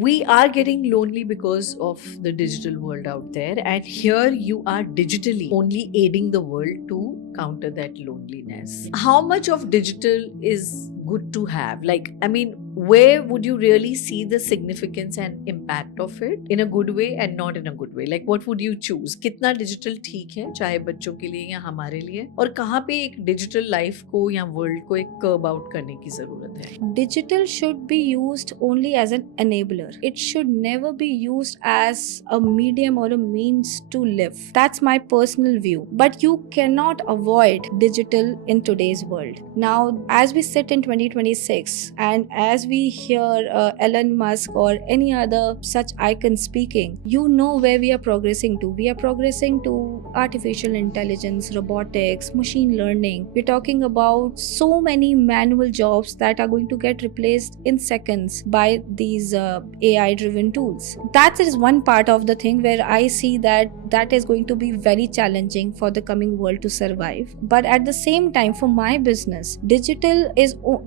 we are getting lonely because of the digital world out there, and here you are digitally only aiding the world to counter that loneliness. How much of digital is good to have? Like, I mean, where would you really see the significance and impact of it in a good way and not in a good way? Like, what would you choose? कितना digital ठीक है चाहे बच्चों के लिए या हमारे लिए, और कहाँ पे एक डिजिटल लाइफ को या वर्ल्ड को एक कर्ब आउट करने की जरूरत है? Digital should be used only as an enabler. It should never be used as a medium or a means to live. That's my personal view. But you cannot avoid digital in today's world. Now, as we sit in 2026 and as we hear Elon Musk or any other such icon speaking, you know where we are progressing to. We are progressing to artificial intelligence, robotics, machine learning. We're talking about so many manual jobs that are going to get replaced in seconds by these AI driven tools. That is one part of the thing where I see that is going to be very challenging for the coming world to survive. But at the same time, for my business, digital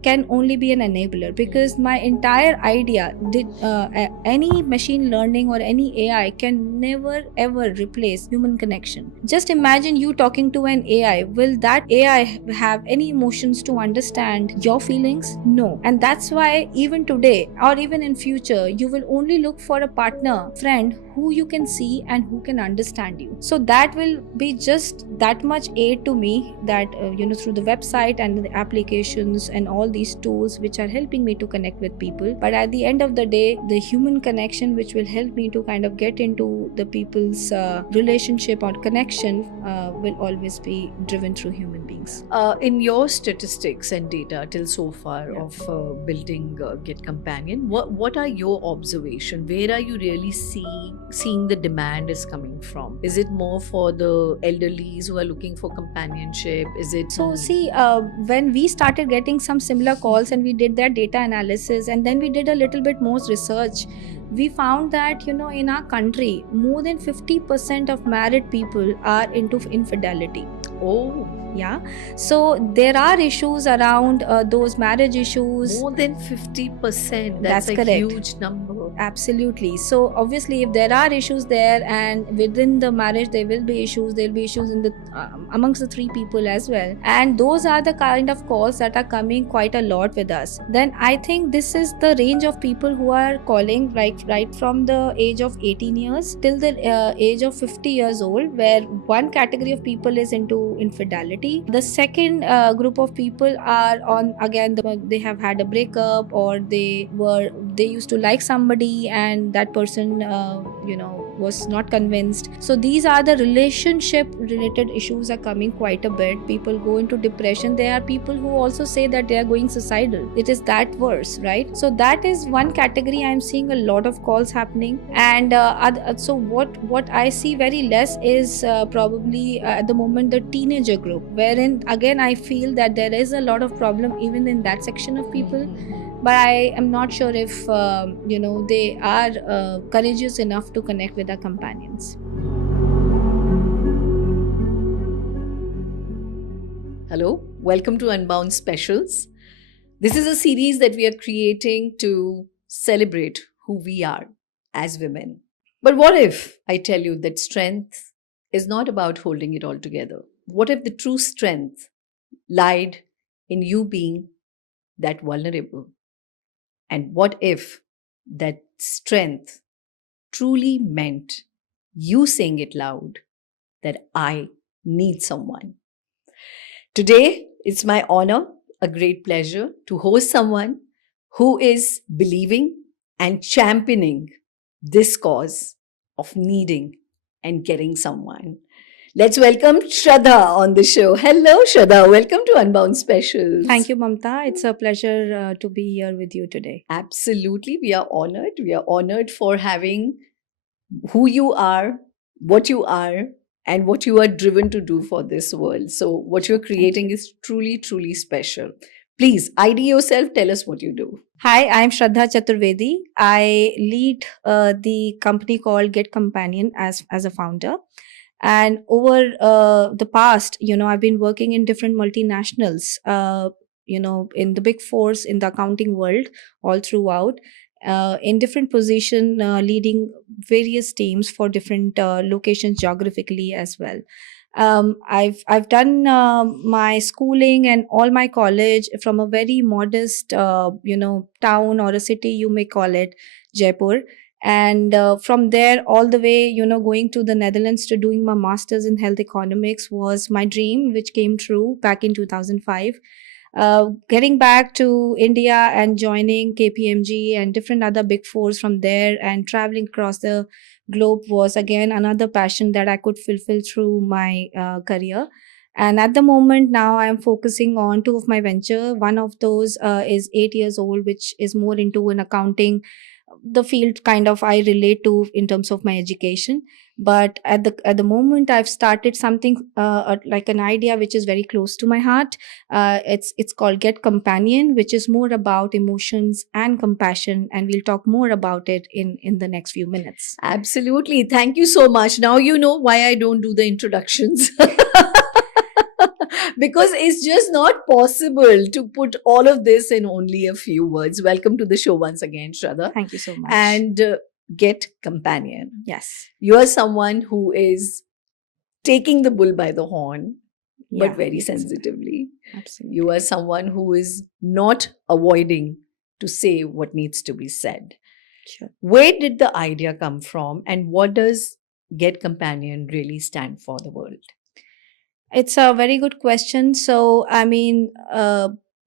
can only be an enabler, because my entire idea any machine learning or any AI can never ever replace human connection. Just imagine you talking to an AI. Will that AI have any emotions to understand your feelings? No. And that's why even today or even in future, you will only look for a partner, friend who you can see and who can understand you. So that will be just that much aid to me, that through the website and the applications and all these tools which are helping me to connect with people. But at the end of the day, the human connection which will help me to kind of get into the people's relationship or connection will always be driven through human beings. In your statistics and data till so far of building Get Companion, what are your observation? Where are you really seeing the demand is coming from? Is it more for the elderlies who are looking for companionship? Is it So see, when we started getting some similar calls and we did that data analysis and then we did a little bit more research, we found that in our country more than 50% of married people are into infidelity. Oh, yeah. So there are issues around those marriage issues. More than 50%. That's a correct. Huge number. Absolutely. So obviously, if there are issues there, and within the marriage there will be issues, there will be issues in the amongst the three people as well. And those are the kind of calls that are coming quite a lot with us. Then I think this is the range of people who are calling right from the age of 18 years till the age of 50 years old, where one category of people is into infidelity. The second group of people are on, again, they have had a breakup, or they used to like somebody and that person was not convinced. So these are the relationship related issues are coming quite a bit. People go into depression. There are people who also say that they are going suicidal. It is that worse, right? So that is one category. I'm seeing a lot of calls happening. And so what I see very less is probably at the moment the teenager group, wherein again I feel that there is a lot of problem even in that section of people. But I am not sure if they are courageous enough to connect with their companions. Hello, welcome to Unbound Specials. This is a series that we are creating to celebrate who we are as women. But what if I tell you that strength is not about holding it all together? What if the true strength lied in you being that vulnerable? And what if that strength truly meant you saying it loud that I need someone? Today, it's my honor, a great pleasure to host someone who is believing and championing this cause of needing and getting someone. Let's welcome Shraddha on the show. Hello, Shraddha. Welcome to Unbound Specials. Thank you, Mamta. It's a pleasure to be here with you today. Absolutely. We are honored. We are honored for having who you are, what you are, and what you are driven to do for this world. So what you're creating is truly, truly special. Please, ID yourself. Tell us what you do. Hi, I'm Shraddha Chaturvedi. I lead the company called Get Companion as a founder. And over the past, I've been working in different multinationals, in the big fours in the accounting world all throughout. in different position, leading various teams for different locations geographically as well. I've done my schooling and all my college from a very modest town or a city, you may call it, Jaipur. And from there all the way, going to the Netherlands to doing my masters in health economics was my dream, which came true back in 2005. Getting back to India and joining KPMG and different other big fours from there, and traveling across the globe was again another passion that I could fulfill through my career. And at the moment now I am focusing on two of my venture. One of those is 8 years old, which is more into an accounting, the field kind of I relate to in terms of my education. But at the moment I've started something like an idea which is very close to my heart. It's called Get Companion, which is more about emotions and compassion, and we'll talk more about it in the next few minutes. Absolutely. Thank you so much. Now you know why I don't do the introductions. Because it's just not possible to put all of this in only a few words. Welcome to the show once again, Shraddha. Thank you so much. And Get Companion. yes, You are someone who is taking the bull by the horn, but Yeah, very sensitively. absolutely. You are someone who is not avoiding to say what needs to be said. Sure. Where did the idea come from, and what does Get Companion really stand for the world? It's a very good question. So, I mean,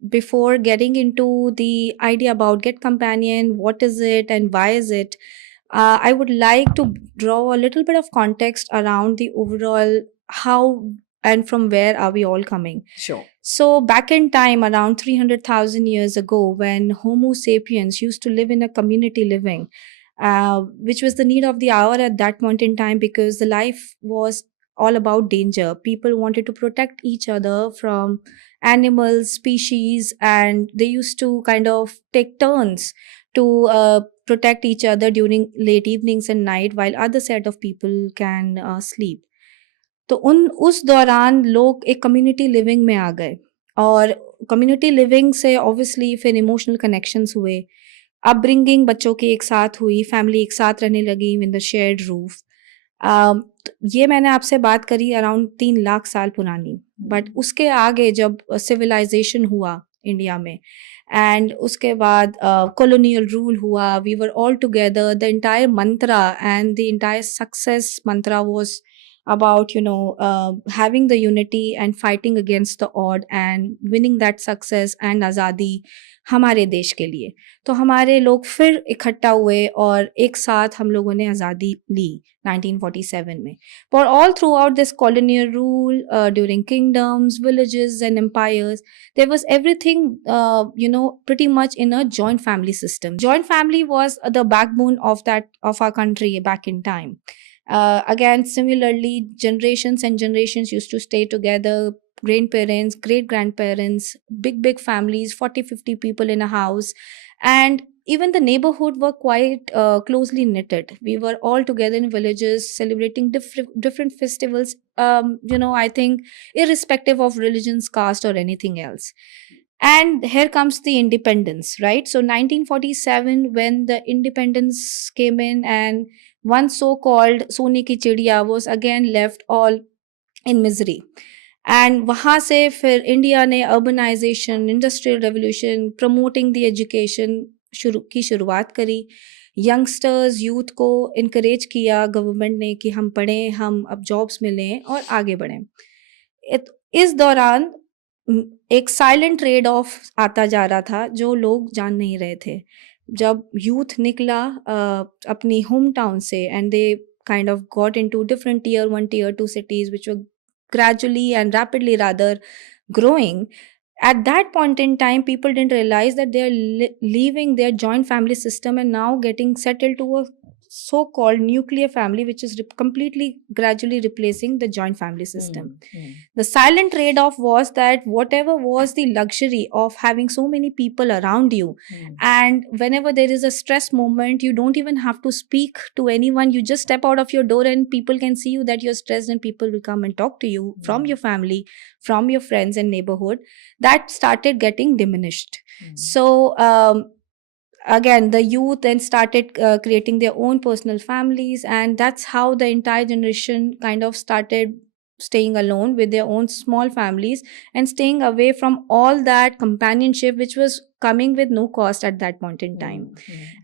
before getting into the idea about Get Companion, what is it and why is it, I would like to draw a little bit of context around the overall how and from where are we all coming. Sure. So, back in time, around 300,000 years ago, when Homo sapiens used to live in a community living, which was the need of the hour at that point in time, because the life was all about danger. People wanted to protect each other from animals, species, and they used to kind of take turns to protect each other during late evenings and night, while other set of people can sleep. तो उस दौरान लोग एक community living में आ गए, और community living से obviously फिर इमोशनल कनेक्शंस हुए, अपब्रिंगिंग बच्चों की एक साथ हुई, फैमिली एक साथ रहने लगी इन द शेयर्ड रूफ. ये मैंने आपसे बात करी अराउंड 3 लाख साल पुरानी. बट उसके आगे जब सिविलाइजेशन हुआ इंडिया में, एंड उसके बाद कॉलोनियल रूल हुआ, we were all together, the entire mantra and the entire success mantra was about having the unity and fighting against the odd and winning that success and आज़ादी हमारे देश के लिए. तो हमारे लोग फिर इकट्ठा हुए और एक साथ हम लोगों ने आज़ादी ली 1947 में. For all throughout this colonial rule, during kingdoms, villages and empires, there was everything pretty much in a joint family system. Joint family was the backbone of our country back in time. Again, similarly, generations and generations used to stay together, grandparents, great grandparents, big families, 40-50 people in a house. And even the neighborhood were quite closely knitted. We were all together in villages celebrating different festivals, I think irrespective of religions, caste or anything else. And here comes the independence, right? So 1947, when the independence came in, and one so-called Soni ki chidiya was again left all in misery. And वहाँ से फिर India ने urbanisation, industrial revolution, promoting the education की शुरुआत करी. Youngsters, youth को encourage किया government ने कि हम पढ़ें, हम अब जॉब्स मिलें और आगे बढ़ें. इस दौरान एक साइलेंट ट्रेड ऑफ आता जा रहा था जो लोग जान नहीं रहे थे. जब यूथ निकला अपनी होम टाउन से, and they kind of got into different tier 1, tier 2 cities, which were gradually and rapidly rather growing. At that point in time, people didn't realize that they are leaving their joint family system and now getting settled to a so-called nuclear family, which is completely gradually replacing the joint family system. The silent trade-off was that whatever was the luxury of having so many people around you, and whenever there is a stress moment, you don't even have to speak to anyone. You just step out of your door and people can see you that you're stressed, and people will come and talk to you from your family, from your friends and neighborhood. That started getting diminished. So again, the youth then started creating their own personal families, and that's how the entire generation kind of started staying alone with their own small families and staying away from all that companionship which was coming with no cost at that point in time.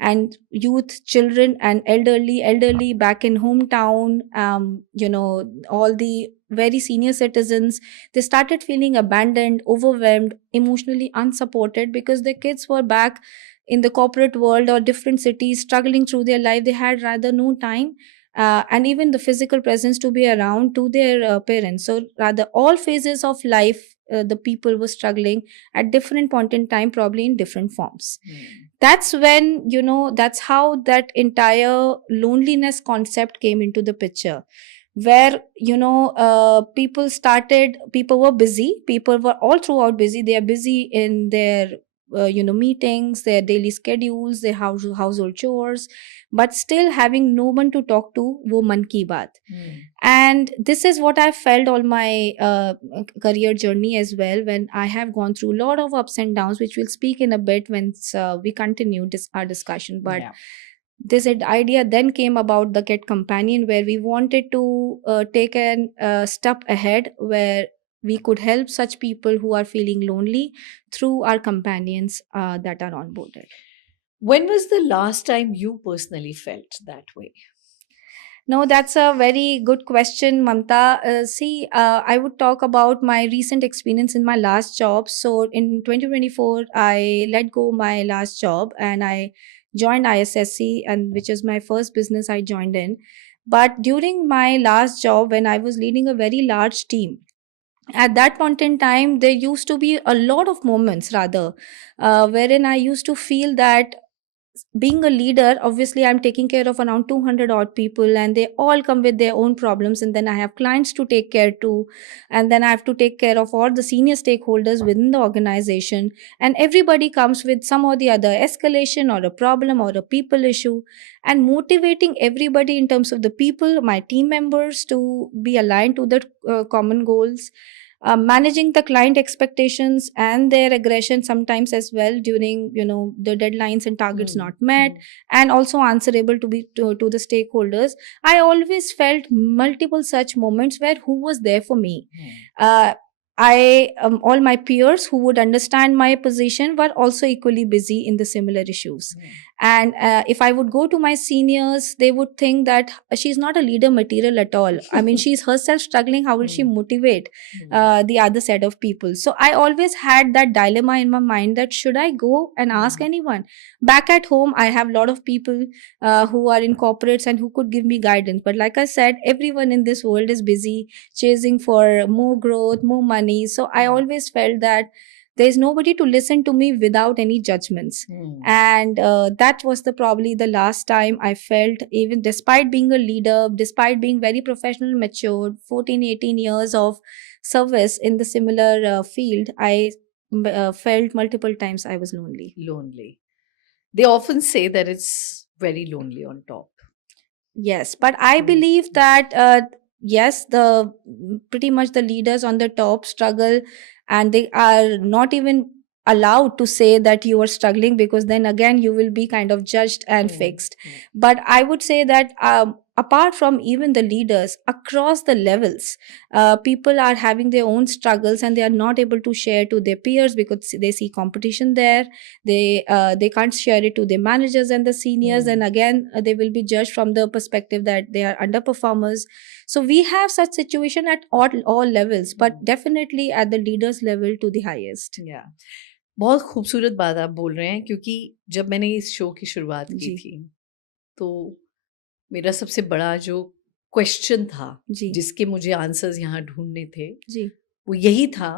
And youth, children, and elderly back in hometown, all the very senior citizens, they started feeling abandoned, overwhelmed, emotionally unsupported, because their kids were back in the corporate world or different cities struggling through their life. They had rather no time and even the physical presence to be around to their parents. So rather all phases of life, the people were struggling at different point in time, probably in different forms. That's when, that's how that entire loneliness concept came into the picture, where people were busy, people were all throughout busy. They are busy in their meetings, their daily schedules, their household chores, but still having no one to talk to, wo man ki baat. And this is what I felt all my career journey as well, when I have gone through a lot of ups and downs, which we'll speak in a bit when we continue our discussion. But Yeah. this idea then came about the Get Companion, where we wanted to take a step ahead, where we could help such people who are feeling lonely through our companions that are onboarded. When was the last time you personally felt that way? No, that's a very good question, Mamta. I would talk about my recent experience in my last job. So in 2024, I let go my last job and I joined ISSC, and which is my first business I joined in. But during my last job, when I was leading a very large team, at that point in time, there used to be a lot of moments, rather, wherein I used to feel that being a leader, obviously I'm taking care of around 200 odd people, and they all come with their own problems, and then I have clients to take care to, and then I have to take care of all the senior stakeholders within the organization, and everybody comes with some or the other escalation or a problem or a people issue, and motivating everybody in terms of the people, my team members, to be aligned to the common goals, managing the client expectations and their aggression sometimes as well during the deadlines and targets not met, and also answerable to the stakeholders. I always felt multiple such moments where who was there for me. All my peers who would understand my position were also equally busy in the similar issues. And if I would go to my seniors, they would think that she's not a leader material at all. I mean, she's herself struggling. How will she motivate the other set of people? So I always had that dilemma in my mind, that should I go and ask anyone? Back at home, I have a lot of people who are in corporates and who could give me guidance. But like I said, everyone in this world is busy chasing for more growth, more money. So I always felt that there's nobody to listen to me without any judgments. And that was probably the last time I felt, even despite being a leader, despite being very professional, matured, 14-18 years of service in the similar field, I felt multiple times I was lonely. They often say that it's very lonely on top. Yes, but I believe that yes, the pretty much the leaders on the top struggle, and they are not even allowed to say that you are struggling, because then again you will be kind of judged and fixed. But I would say that apart from even the leaders, across the levels, people are having their own struggles, and they are not able to share to their peers because they see competition there. They can't share it to their managers and the seniors, and again they will be judged from the perspective that they are underperformers. So we have such situation at all levels, but definitely at the leaders level to the highest. Yeah. बहुत खूबसूरत बात आप बोल रहे हैं, क्योंकि जब मैंने इस शो की शुरुआत की जी। थी, तो मेरा सबसे बड़ा जो क्वेश्चन था, जी। जिसके मुझे आंसर्स यहाँ ढूंढने थे, जी। वो यही था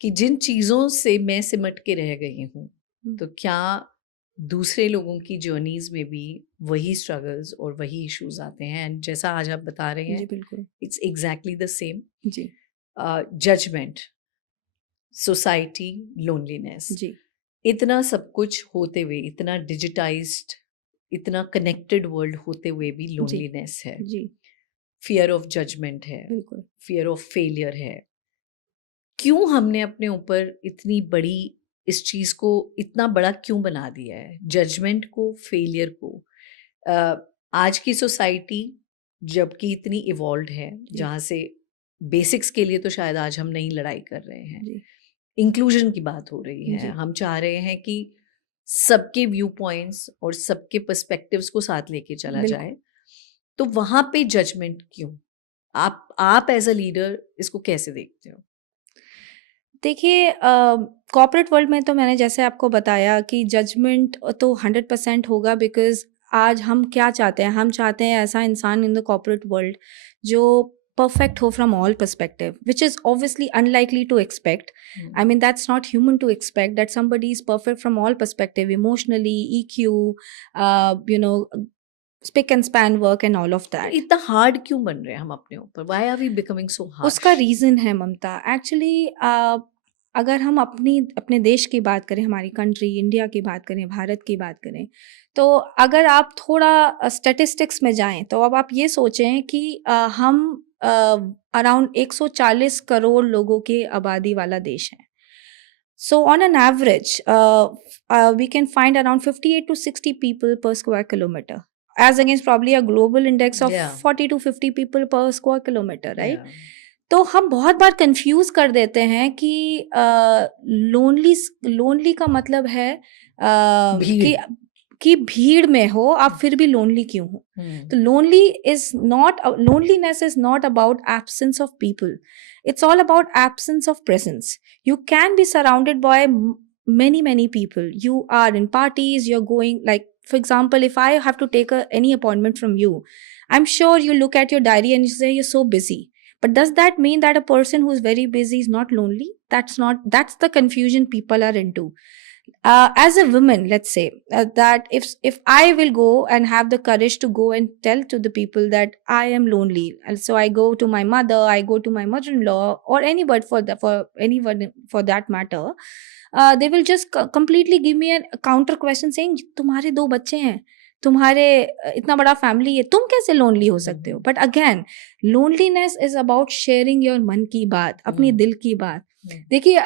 कि जिन चीज़ों से मैं सिमट के रह गई हूँ, तो क्या दूसरे लोगों की जर्नीज में भी वही स्ट्रगल्स और वही इश्यूज आते हैं? एंड जैसा आज आप बता रहे हैं, बिल्कुल, इट्स एग्जैक्टली द सेम. जी, जजमेंट, सोसाइटी, लोनलीनेस, जी, इतना सब कुछ होते हुए, इतना डिजिटाइज्ड, इतना कनेक्टेड वर्ल्ड होते हुए भी लोनलीनेस है, जी, फियर ऑफ जजमेंट है, बिल्कुल, फियर ऑफ फेलियर है. क्यों हमने अपने ऊपर इतनी बड़ी इस चीज को इतना बड़ा क्यों बना दिया है, जजमेंट को, फेलियर को? आज की सोसाइटी जबकि इतनी इवॉल्व है, जहाँ से बेसिक्स के लिए तो शायद आज हम नई लड़ाई कर रहे हैं, इंक्लूजन की बात हो रही है, हम चाह रहे हैं कि सबके व्यू पॉइंट्स और सबके पर्सपेक्टिव्स को साथ लेके चला जाए, तो वहां पे जजमेंट क्यों? आप एज अ लीडर इसको कैसे देखते हो? देखिए, कॉर्पोरेट वर्ल्ड में तो मैंने जैसे आपको बताया कि जजमेंट तो 100% होगा, बिकॉज आज हम क्या चाहते हैं, हम चाहते हैं ऐसा इंसान इन द कॉर्पोरेट वर्ल्ड जो perfect ho from all perspective, which is obviously unlikely to expect. I mean, that's not human to expect that somebody is perfect from all perspective, emotionally, EQ, you know, spick and span work and all of that. इतना hard क्यों बन रहे हैं हम अपने ऊपर? Why are we becoming so harsh? उसका reason है ममता, एक्चुअली अगर हम अपने देश की बात करें, हमारी कंट्री इंडिया की बात करें, भारत की बात करें, तो अगर आप थोड़ा स्टैटिस्टिक्स में जाएं तो अब आप ये सोचें कि हम अराउंड 140 करोड़ लोगों की आबादी वाला देश है. So on an average, we can find around 58 to 60 people per square kilometer, as against probably a global index of 40 to 50 people per square kilometer, right? तो हम बहुत बार कंफ्यूज कर देते हैं कि लोनली का मतलब है कि भीड़ में हो आप फिर भी लोनली क्यों हो. तो loneliness is not about absence of people, it's all about absence of presence. You can be surrounded by many people. You are in parties, you're going, like for example, if I have to take any appointment from you, I'm sure you look at your diary and you say you're so busy. But does that mean that a person who's very busy is not lonely? That's the confusion people are into. As a woman, let's say that if I will go and have the courage to go and tell to the people that I am lonely, and so I go to my mother, I go to my mother-in-law, or anybody for anyone for that matter, they will just completely give me a counter question saying तुम्हारे 2 बच्चे हैं, तुम्हारे इतना बड़ा family है, तुम कैसे lonely हो सकते हो. But again, loneliness is about sharing your मन की बात, अपनी दिल की बात. देखिए,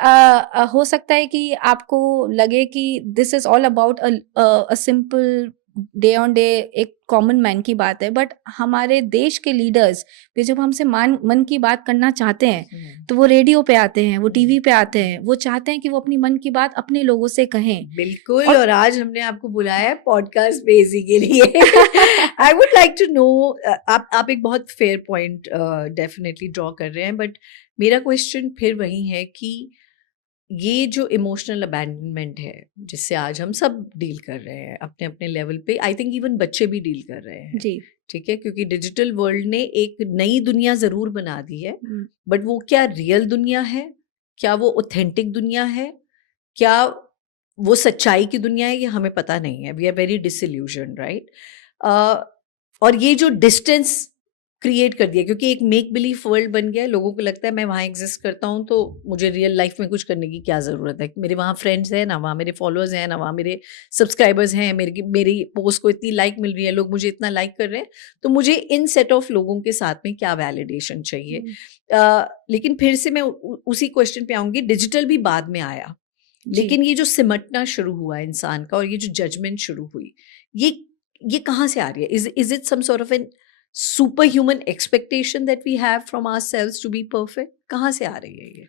हो सकता है कि आपको लगे कि this is all about a simple day on day, एक कॉमन मैन की बात है, बट हमारे देश के लीडर्स भी जब हमसे मन की बात करना चाहते हैं तो वो रेडियो पे आते हैं, वो टीवी पे आते हैं, वो चाहते हैं कि वो अपनी मन की बात अपने लोगों से कहें. बिल्कुल. और आज हमने आपको बुलाया है पॉडकास्ट बेसी के लिए. I would like to know, आप एक बहुत फेयर पॉइंट डेफिनेटली ड्रॉ कर रहे हैं, बट मेरा क्वेश्चन फिर वही है कि ये जो इमोशनल अबैंडनमेंट है जिससे आज हम सब डील कर रहे हैं अपने अपने लेवल पे, आई थिंक इवन बच्चे भी डील कर रहे हैं जी, ठीक है, क्योंकि डिजिटल वर्ल्ड ने एक नई दुनिया ज़रूर बना दी है, बट वो क्या रियल दुनिया है, क्या वो ऑथेंटिक दुनिया है, क्या वो सच्चाई की दुनिया है, ये हमें पता नहीं है. We are very disillusion, right? और ये जो डिस्टेंस क्रिएट कर दिया, क्योंकि एक मेक बिलीफ वर्ल्ड बन गया है, लोगों को लगता है मैं वहाँ एग्जिस्ट करता हूँ तो मुझे रियल लाइफ में कुछ करने की क्या ज़रूरत है, मेरे वहाँ फ्रेंड्स हैं ना, वहाँ मेरे फॉलोअर्स हैं ना, वहाँ मेरे सब्सक्राइबर्स हैं, मेरी पोस्ट को इतनी लाइक मिल रही है, लोग मुझे इतना लाइक कर रहे हैं, तो मुझे इन सेट ऑफ लोगों के साथ में क्या वैलिडेशन चाहिए. लेकिन फिर से मैं उसी क्वेश्चन पे आऊँगी, डिजिटल भी बाद में आया, लेकिन ये जो सिमटना शुरू हुआ इंसान का और ये जो जजमेंट शुरू हुई, ये कहाँ से आ रही है? Is it some sort of an superhuman expectation that we have from ourselves to be perfect? कहाँ से आ रही है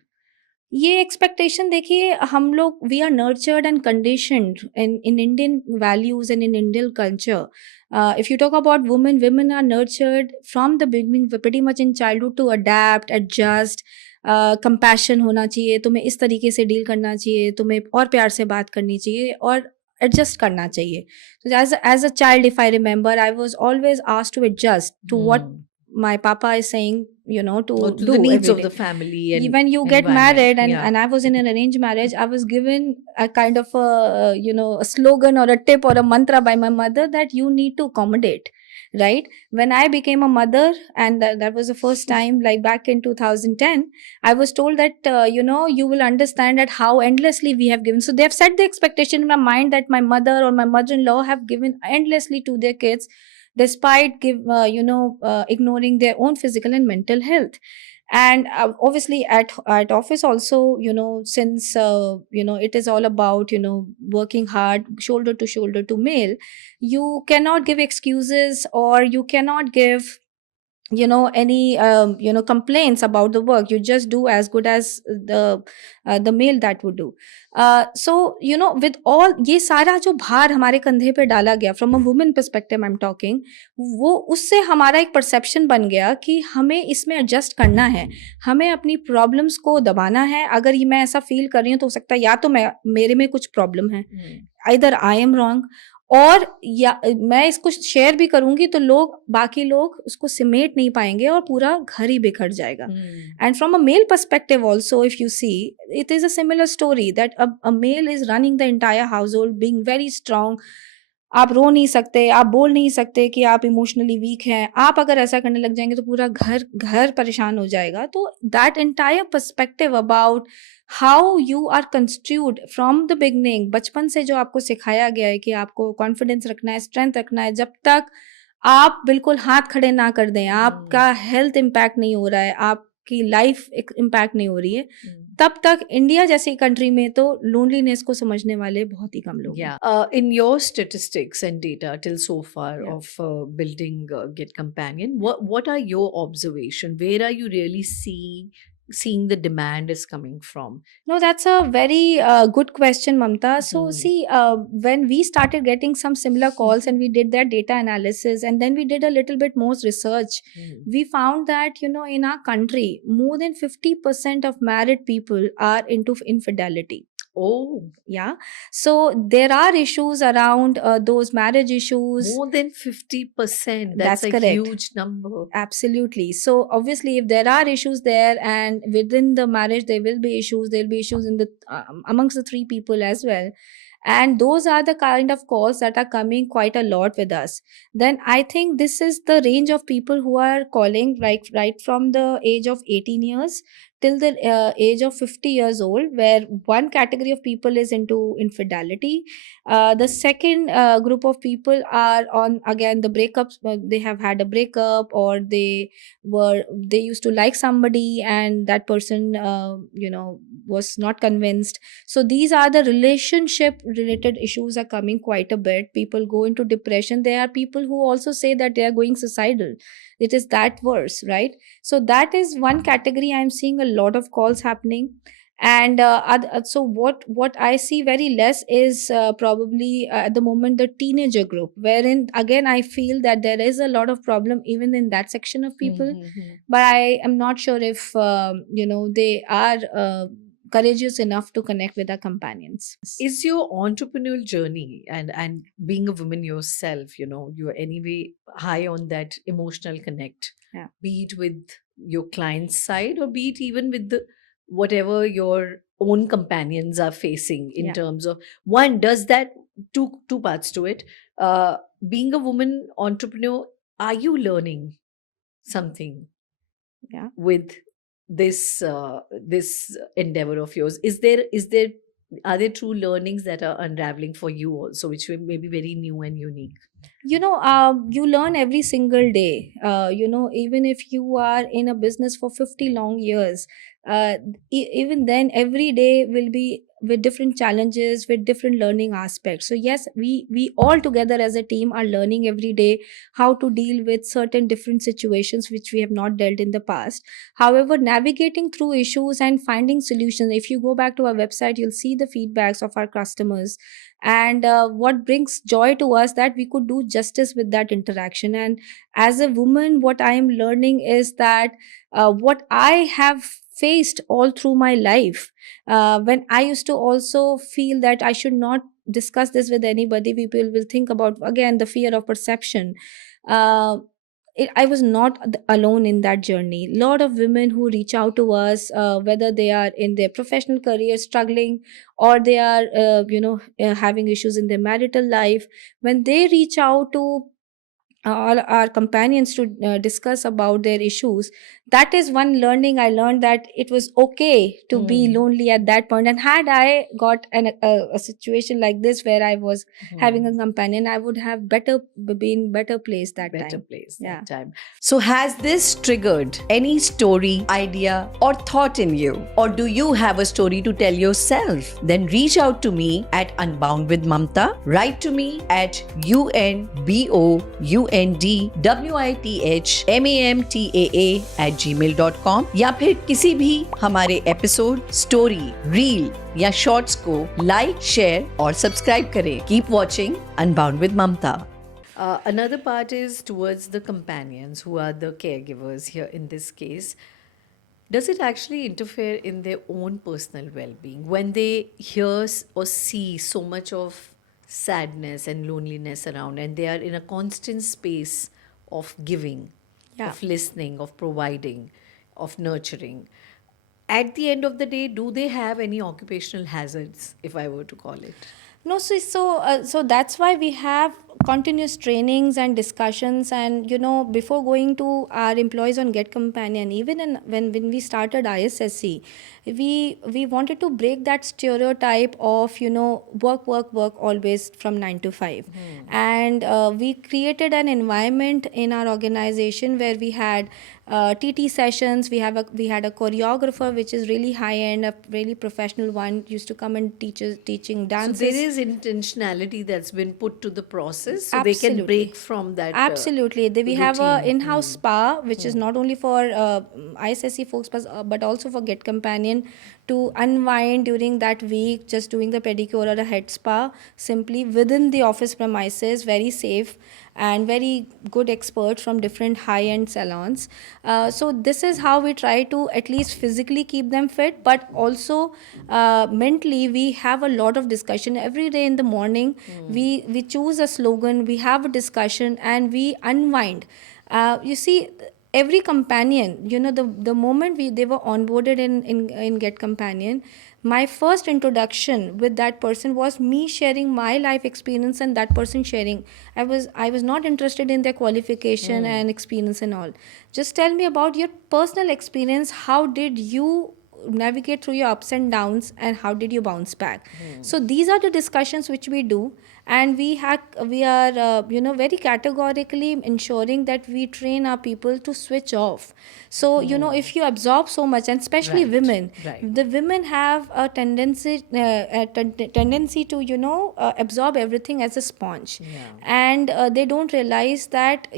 ये एक्सपेक्टेशन? देखिए, हम लोग we are nurtured and conditioned in Indian values and in Indian culture. If you talk about women are nurtured from the beginning pretty much in childhood to adapt, adjust, compassion होना चाहिए, तुम्हें इस तरीके से deal करना चाहिए, तुम्हें और प्यार से बात करनी चाहिए और एडजस्ट करना चाहिए. So as a child, if I remember, I was always asked to adjust to what my papa is saying, you know, to do the needs every of day. the family. And when you get married, and I was in an arranged marriage, I was given a kind of a slogan or a tip or a mantra by my mother that you need to accommodate. Right? When I became a mother, and that was the first time, like back in 2010, I was told that, you will understand that how endlessly we have given. So they have set the expectation in my mind that my mother or my mother-in-law have given endlessly to their kids, despite ignoring their own physical and mental health. And obviously at office also, since it is all about working hard shoulder to shoulder to male, you cannot give excuses, or you cannot give any complaints about the work. You just do as good as the male that would do. So with all ye sara jo bhar hamare kandhe pe डाला गया from a woman perspective I'm talking, वो उससे हमारा एक perception बन गया कि हमें इसमें एडजस्ट करना है, हमें अपनी प्रॉब्लम्स को दबाना है. अगर ये मैं ऐसा फील कर रही हूँ तो हो सकता है या तो मेरे में कुछ प्रॉब्लम है, आइदर आई एम रॉन्ग, और या मैं इसको शेयर भी करूंगी तो बाकी लोग उसको सिमेट नहीं पाएंगे और पूरा घर ही बिखर जाएगा. And from a male perspective also if you see, it is a similar story that a male is running the entire household, being very strong. आप रो नहीं सकते, आप बोल नहीं सकते कि आप इमोशनली वीक हैं. आप अगर ऐसा करने लग जाएंगे तो पूरा घर परेशान हो जाएगा. तो that entire perspective about how you are construed from the beginning, बचपन से जो आपको सिखाया गया है कि आपको कॉन्फिडेंस रखना है, स्ट्रेंथ रखना है, जब तक आप बिल्कुल हाथ खड़े ना कर दें, आपका हेल्थ इम्पैक्ट नहीं हो रहा है, आपकी लाइफ इम्पैक्ट नहीं हो रही है, तब तक इंडिया जैसी कंट्री में तो लोनलीनेस को समझने वाले बहुत ही कम लोग हैं. In your statistics and data till so far of building Get Companion, what are your observation? Where are you really seeing the demand is coming from? No, that's a very good question, Mamta. So see, when we started getting some similar calls and we did that data analysis and then we did a little bit more research, we found that in our country more than 50% of married people are into infidelity. Oh, yeah. So there are issues around those marriage issues. More than 50%. That's a correct. Huge number. Absolutely. So obviously, if there are issues there, and within the marriage there will be issues, there will be issues in the amongst the three people as well. And those are the kind of calls that are coming quite a lot with us. Then I think this is the range of people who are calling right from the age of 18 years till the age of 50 years old, where one category of people is into infidelity. The second group of people are on, again, the breakups. They have had a breakup, or they used to like somebody and that person was not convinced. So these are the relationship related issues are coming quite a bit. People go into depression. There are people who also say that they are going suicidal. It is that worse, right? So that is one category I'm seeing a lot of calls happening. And so what I see very less is probably at the moment the teenager group, wherein again I feel that there is a lot of problem even in that section of people. But I am not sure if they are courageous enough to connect with our companions. Is your entrepreneurial journey and being a woman yourself, you're anyway high on that emotional connect, be it with your client's side or be it even with whatever your own companions are facing in terms of, one, does that two parts to it. Being a woman entrepreneur, are you learning something with this endeavor of yours? Are there true learnings that are unraveling for you also, which may be very new and unique? You learn every single day. Even if you are in a business for 50 long years, even then every day will be with different challenges, with different learning aspects. So yes, we all together as a team are learning every day how to deal with certain different situations which we have not dealt in the past. However, navigating through issues and finding solutions, if you go back to our website, you'll see the feedbacks of our customers, and what brings joy to us that we could do justice with that interaction. And as a woman, what I am learning is that what I have faced all through my life, when I used to also feel that I should not discuss this with anybody, people will think about, again, the fear of perception. I was not alone in that journey. A lot of women who reach out to us, whether they are in their professional career struggling, or they are having issues in their marital life, when they reach out to all our companions to discuss about their issues. That is one learning I learned, that it was okay to be Hmm. lonely at that point. And had I got a situation like this where I was having a companion, I would have been better placed that Better time. place Yeah. that time. So, has this triggered any story, idea, or thought in you? Or do you have a story to tell yourself? Then reach out to me at Unbound with Mamta. Write to me at unboundwithamtaa@gmail.com या फिर किसी भी हमारे episode, story, reel या shorts को like, share और subscribe करें. Keep watching Unbound with Mamta. Another part is towards the companions who are the caregivers here in this case. Does it actually interfere in their own personal well being when they hear or see so much of sadness and loneliness around, and they are in a constant space of giving, Yeah. of listening, of providing, of nurturing? At the end of the day, do they have any occupational hazards, if I were to call it? No, so that's why we have continuous trainings and discussions. And before going to our employees on Get Companion, even when we started ISSC, we wanted to break that stereotype of work always from 9 to 5. And we created an environment in our organization where we had TT sessions. We had a choreographer which is really high end, a really professional one, used to come and teaching dances. So there is intentionality that's been put to the process, so they can Absolutely. break from that. Absolutely. We have a routine. in-house spa, which is not only for ISSC folks, but also for Get Companion, to unwind during that week, just doing the pedicure or a head spa simply within the office premises, very safe and very good experts from different high-end salons. So this is how we try to at least physically keep them fit, but also mentally we have a lot of discussion every day in the morning. We choose a slogan, we have a discussion, and we unwind. You see, every companion, the moment they were onboarded in Get Companion, my first introduction with that person was me sharing my life experience and that person sharing. I was not interested in their qualification and experience and all. Just tell me about your personal experience. How did you navigate through your ups and downs, and how did you bounce back? So these are the discussions which we do. And we are very categorically ensuring that we train our people to switch off. So if you absorb so much, and especially Right, women, right. the women have a tendency to absorb everything as a sponge. Yeah. And they don't realize that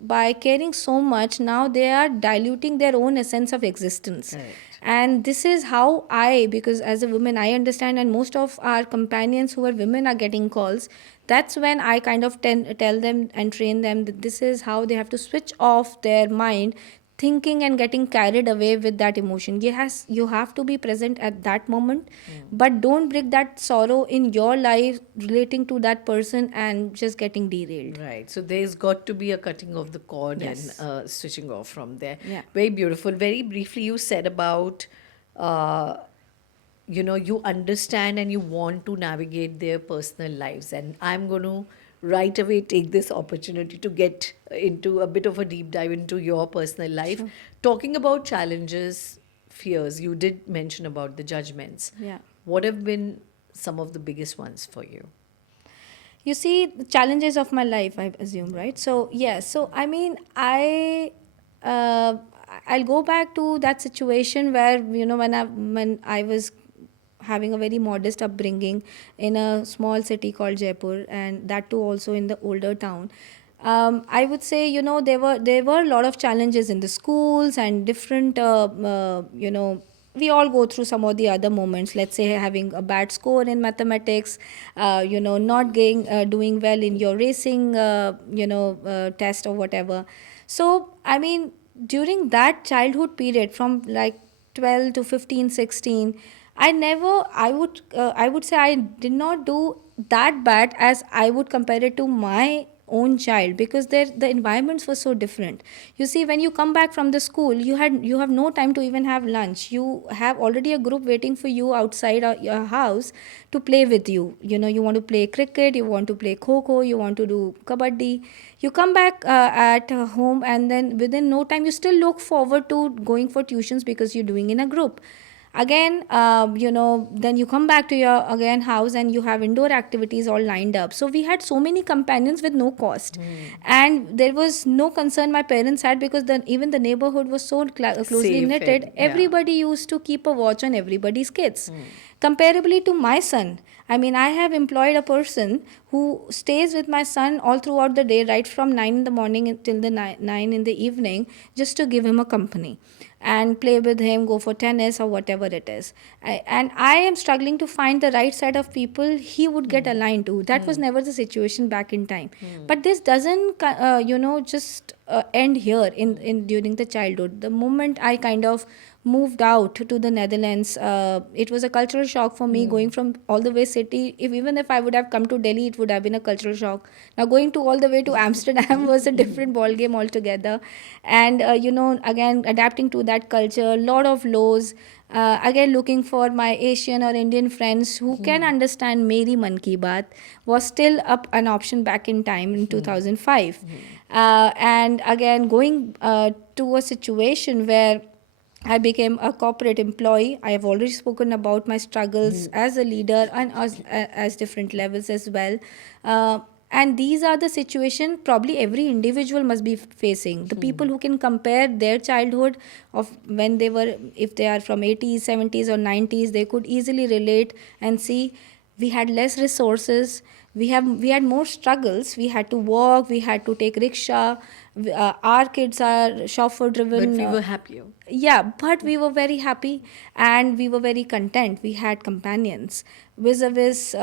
by caring so much, now they are diluting their own essence of existence. Correct. And this is how because as a woman I understand, and most of our companions who are women are getting calls. That's when I kind of tell them and train them that this is how they have to switch off their mind thinking and getting carried away with that emotion. Yes, you have to be present at that moment, but don't bring that sorrow in your life relating to that person and just getting derailed. Right. So there's got to be a cutting of the cord. Yes. And switching off from there. Yeah. Very beautiful. Very briefly, you said about, you understand and you want to navigate their personal lives. And I'm going to right away take this opportunity to get into a bit of a deep dive into your personal life. Talking about challenges, fears, you did mention about the judgments. Yeah. What have been some of the biggest ones for you? You see, the challenges of my life, I assume, right? So yeah, so I mean, uh, I'll go back to that situation where when I was having a very modest upbringing in a small city called Jaipur, and that too also in the older town. I would say there were a lot of challenges in the schools and different we all go through some of the other moments. Let's say having a bad score in mathematics, not doing well in your racing test or whatever. So I mean, during that childhood period from like 12 to 15, 16, I would say I did not do that bad as I would compare it to my own child, because the environments were so different. You see, when you come back from the school, you have no time to even have lunch. You have already a group waiting for you outside your house to play with you. You want to play cricket, you want to play kho, you want to do kabaddi. You come back at home, and then within no time you still look forward to going for tuitions because you're doing in a group. Again, then you come back to your again house, and you have indoor activities all lined up. So we had so many companions with no cost. And there was no concern my parents had, because even the neighborhood was so closely Safe knitted. and- yeah. Everybody used to keep a watch on everybody's kids. Comparably to my son, I mean, I have employed a person who stays with my son all throughout the day, right from 9 in the morning till the 9 in the evening, just to give him a company and play with him, go for tennis or whatever it is. And I am struggling to find the right set of people he would get aligned to. That was never the situation back in time. But this doesn't, just end here in during the childhood. The moment I kind of moved out to the Netherlands, it was a cultural shock for me, going from all the way city. Even if I would have come to Delhi, it would have been a cultural shock. Now going to all the way to Amsterdam was a different ball game altogether. And again, adapting to that culture, lot of laws. Again, looking for my Asian or Indian friends who can understand Meri Man Ki Baat was still an option back in time in 2005. And again, going to a situation where I became a corporate employee. I have already spoken about my struggles as a leader and as different levels as well. And these are the situation probably every individual must be facing. The people who can compare their childhood of when they were, if they are from 80s, 70s or 90s, they could easily relate and see we had less resources. We had more struggles. We had to walk, we had to take rickshaw. Our kids are chauffeur driven. But we were happier. Yeah, but we were very happy and we were very content. We had companions vis-a-vis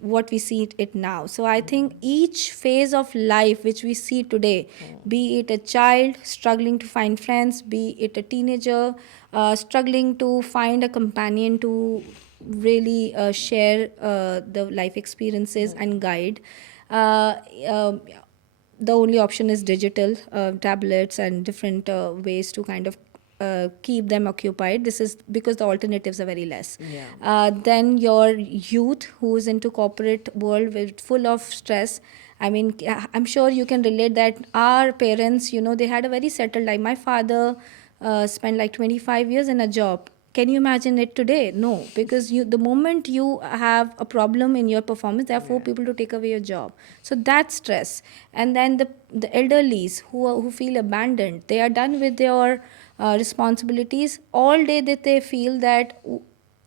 what we see it now. So I think each phase of life which we see today, be it a child struggling to find friends, be it a teenager struggling to find a companion to really share the life experiences and guide. Uh, um, the only option is digital tablets and different ways to kind of keep them occupied. This is because the alternatives are very less. Yeah. Then your youth who is into corporate world with full of stress. I mean, I'm sure you can relate that our parents, they had a very settled life. My father spent like 25 years in a job. Can you imagine it today? No, because the moment you have a problem in your performance, there are four people to take away your job. So that's stress. And then the elderlies who feel abandoned, they are done with their responsibilities all day, that they feel that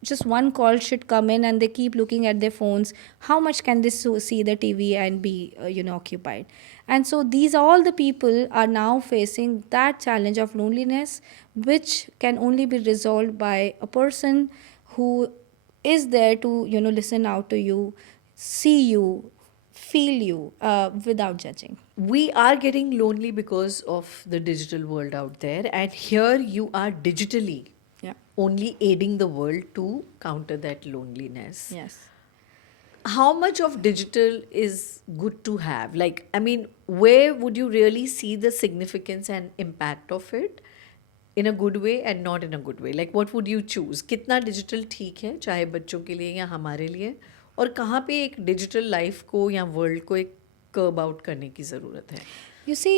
just one call should come in, and they keep looking at their phones. How much can they see the TV and be occupied? And so these all the people are now facing that challenge of loneliness, which can only be resolved by a person who is there to listen out to you, see you, feel you without judging. We are getting lonely because of the digital world out there, and here you are digitally Yeah. only aiding the world to counter that loneliness. Yes. How much of digital is good to have? Like, I mean, where would you really see the significance and impact of it in a good way and not in a good way? Like, what would you choose? कितना digital ठीक है चाहे बच्चों के लिए या हमारे लिए, और कहाँ पे एक डिजिटल लाइफ को या वर्ल्ड को एक कर्ब आउट करने की ज़रूरत है? You see,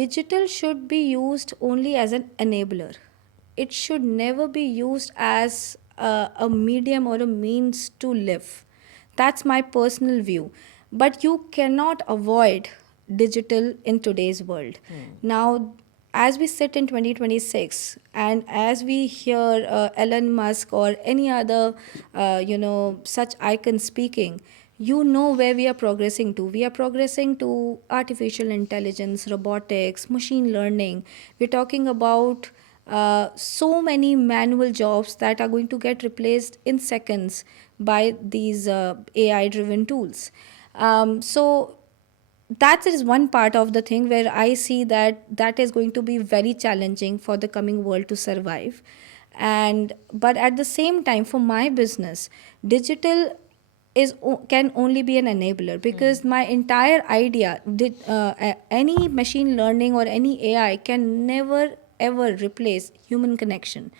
digital should be used only as an enabler. It should never be used as a medium or a means to live. That's my personal view. But you cannot avoid digital in today's world. Now, as we sit in 2026 and as we hear Elon Musk or any other, such icon speaking, you know where we are progressing to. We are progressing to artificial intelligence, robotics, machine learning. We're talking about so many manual jobs that are going to get replaced in seconds by these AI driven tools. So that is one part of the thing where I see that is going to be very challenging for the coming world to survive. And but at the same time, for my business, digital can only be an enabler, because my entire idea did any machine learning or any AI can never ever replace human connection.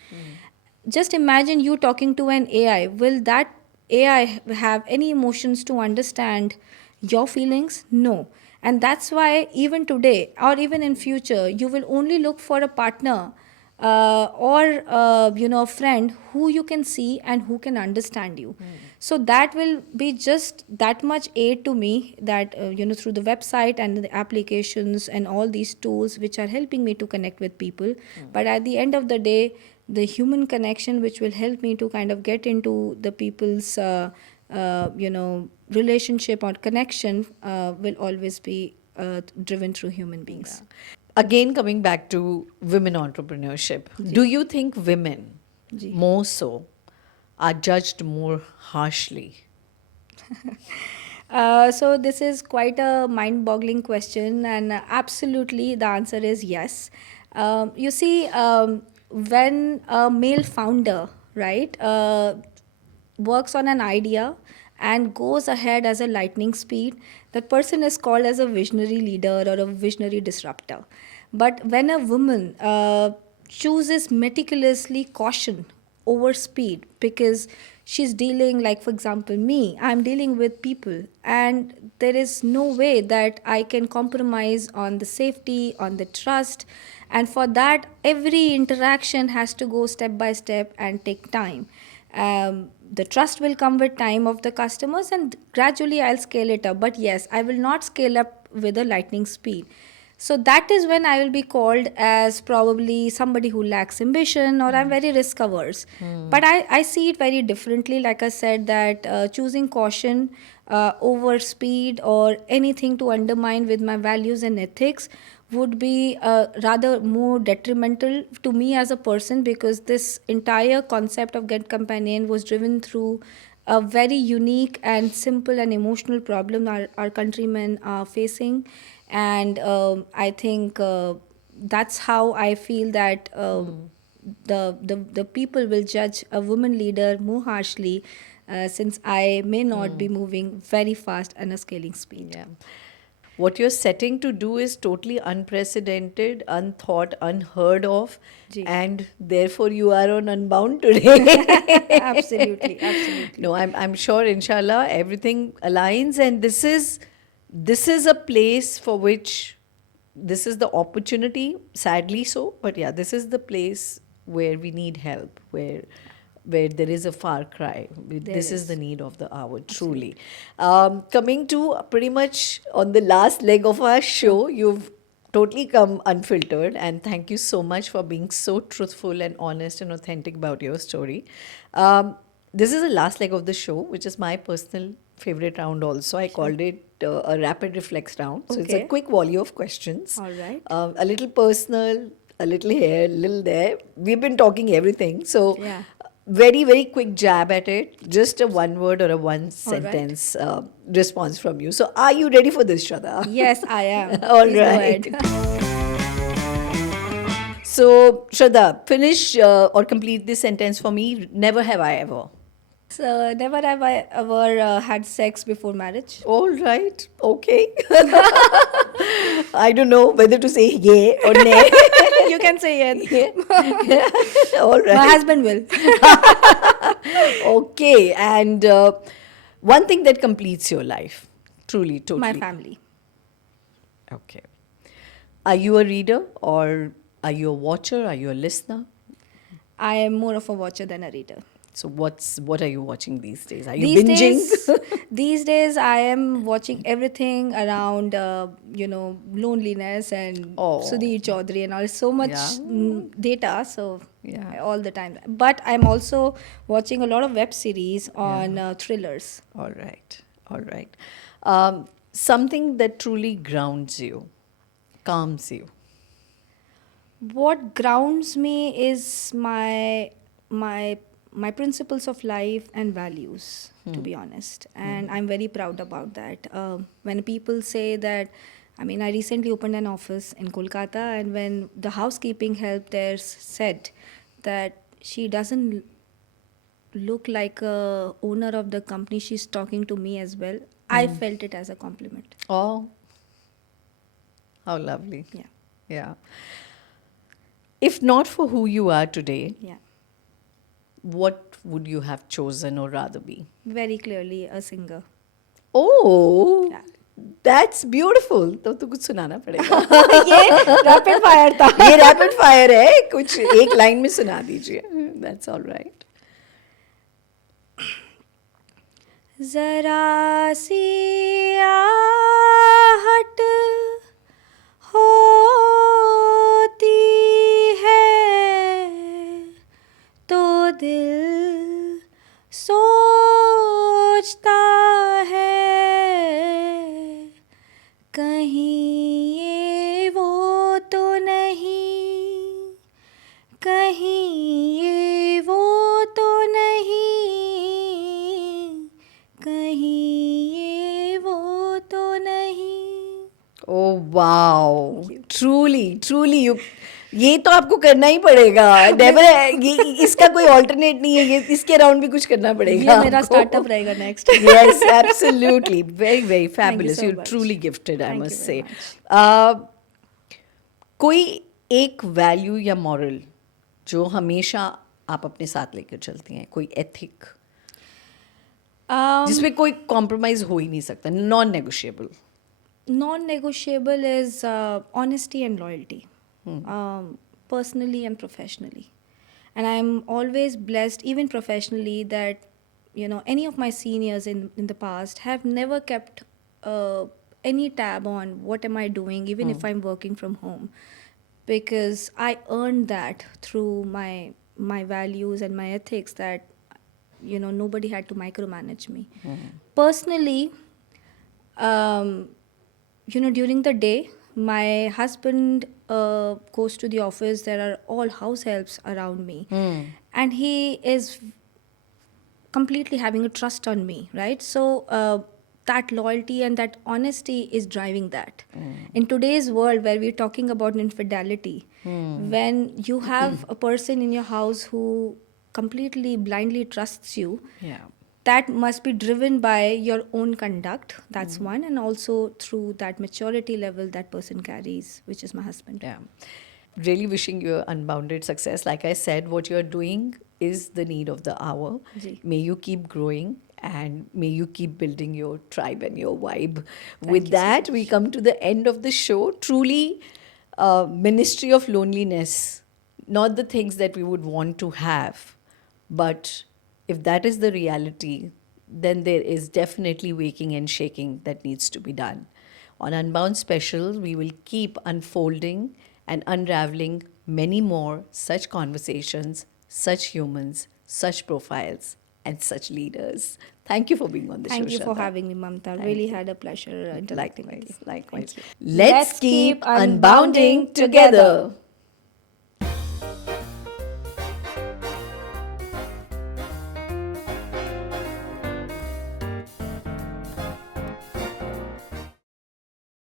Just imagine you talking to an AI. Will that AI have any emotions to understand your feelings? No. And that's why even today or even in future, you will only look for a partner or a friend who you can see and who can understand you. So that will be just that much aid to me, that through the website and the applications and all these tools which are helping me to connect with people. But at the end of the day, the human connection which will help me to kind of get into the people's relationship or connection will always be driven through human beings. Again, coming back to women entrepreneurship, do you think women Ji. more so are judged more harshly? So this is quite a mind-boggling question, and absolutely the answer is yes. You see, when a male founder, right, works on an idea and goes ahead as a lightning speed, that person is called as a visionary leader or a visionary disruptor. But when a woman chooses meticulously caution over speed, because she's dealing, like for example me, I'm dealing with people, and there is no way that I can compromise on the safety, on the trust, and for that every interaction has to go step by step and take time. The trust will come with time of the customers, and gradually I'll scale it up. But yes, I will not scale up with a lightning speed. So that is when I will be called as probably somebody who lacks ambition, or I'm very risk averse. But I see it very differently. Like I said, that choosing caution over speed or anything to undermine with my values and ethics would be rather more detrimental to me as a person, because this entire concept of Get Companion was driven through a very unique and simple and emotional problem our countrymen are facing. And I think that's how I feel that the people will judge a woman leader more harshly, since I may not be moving very fast and a scaling speed. Yeah. What you're setting to do is totally unprecedented, unthought, unheard of, Ji. and therefore you are on Unbound today. Absolutely, absolutely. No, I'm sure, inshallah, everything aligns, and this is a place for which this is the opportunity, sadly so, but yeah, this is the place where we need help, where there is a far cry. This is is. the need of the hour, truly. Coming to pretty much on the last leg of our show, you've totally come unfiltered, and thank you so much for being so truthful and honest and authentic about your story. This is the last leg of the show, which is my personal favorite round also. I called it a rapid reflex round. So it's a Okay. quick volley of questions. All right. A little personal, a little here, a little there. We've been talking everything. So Yeah. very, very quick jab at it. Just a one word or a one All right. sentence response from you. So are you ready for this, Shraddha? Yes, I am. All Please right. go ahead. So, Shraddha, finish or complete this sentence for me. Never have I ever. So, never have I ever had sex before marriage. All right. Okay. I don't know whether to say yay or nay. You can say it. Yeah. All My right. husband will. Okay. And one thing that completes your life. Truly, totally. My family. Okay. Are you a reader or are you a watcher? Are you a listener? I am more of a watcher than a reader. So what are you watching these days? Are you These binging? these days, I am watching everything around, loneliness and Oh. Sudhir Chaudhary and all. So much Yeah. Data, so Yeah. all the time. But I'm also watching a lot of web series on thrillers. All right. All right. Something that truly grounds you, calms you. What grounds me is my principles of life and values, to be honest, and I'm very proud about that. When people say that, I mean, I recently opened an office in Kolkata, and when the housekeeping help there said that she doesn't look like a owner of the company, she's talking to me as well. I felt it as a compliment. Oh, how lovely. Yeah. Yeah. If not for who you are today, Yeah. what would you have chosen or rather be? Very clearly a singer. Oh, Yeah. that's beautiful. तो कुछ सुनाना पड़ेगा. ये rapid fire था. ये rapid fire है, कुछ एक लाइन में सुना दीजिए. That's all right. जरा सी आहट होती है तो दिल सोचता है कहीं ये वो तो नहीं, कहीं ये वो तो नहीं, कहीं ये वो तो नहीं. Oh wow. Truly you. ये तो आपको करना ही पड़ेगा. Never, ये इसका कोई ऑल्टरनेट नहीं है. ये इसके अराउंड भी कुछ करना पड़ेगा. ये मेरा आपको. स्टार्टअप रहेगा next. Yes, absolutely. Very fabulous. so You're much. truly gifted, I Thank must you say. very कोई एक वैल्यू या मॉरल जो हमेशा आप अपने साथ लेकर चलती हैं, कोई एथिक जिसमें कोई कॉम्प्रोमाइज हो ही नहीं सकता, non negotiable. Non-negotiable is honesty and loyalty, personally and professionally. And I'm always blessed, even professionally, that any of my seniors in the past have never kept any tab on what am I doing, even if I'm working from home, because I earned that through my values and my ethics, that nobody had to micromanage me. Personally, during the day, my husband goes to the office. There are all house helps around me, and he is completely having a trust on me, right? So that loyalty and that honesty is driving that. In today's world where we're talking about infidelity, when you have a person in your house who completely blindly trusts you, Yeah. that must be driven by your own conduct. That's one. And also through that maturity level that person carries, which is my husband. Yeah. Really wishing you unbounded success. Like I said, what you're doing is the need of the hour. Ji. May you keep growing and may you keep building your tribe and your vibe. Thank With you so that, we come to the end of the show. Truly, ministry of loneliness, not the things that we would want to have, but if that is the reality, then there is definitely waking and shaking that needs to be done. On Unbound Special, we will keep unfolding and unraveling many more such conversations, such humans, such profiles, and such leaders. Thank you for being on the show. Thank you for Shraddha. having me, Mamta. Thank Really you. had a pleasure interacting with you. Likewise. Thank you. Let's keep unbounding together.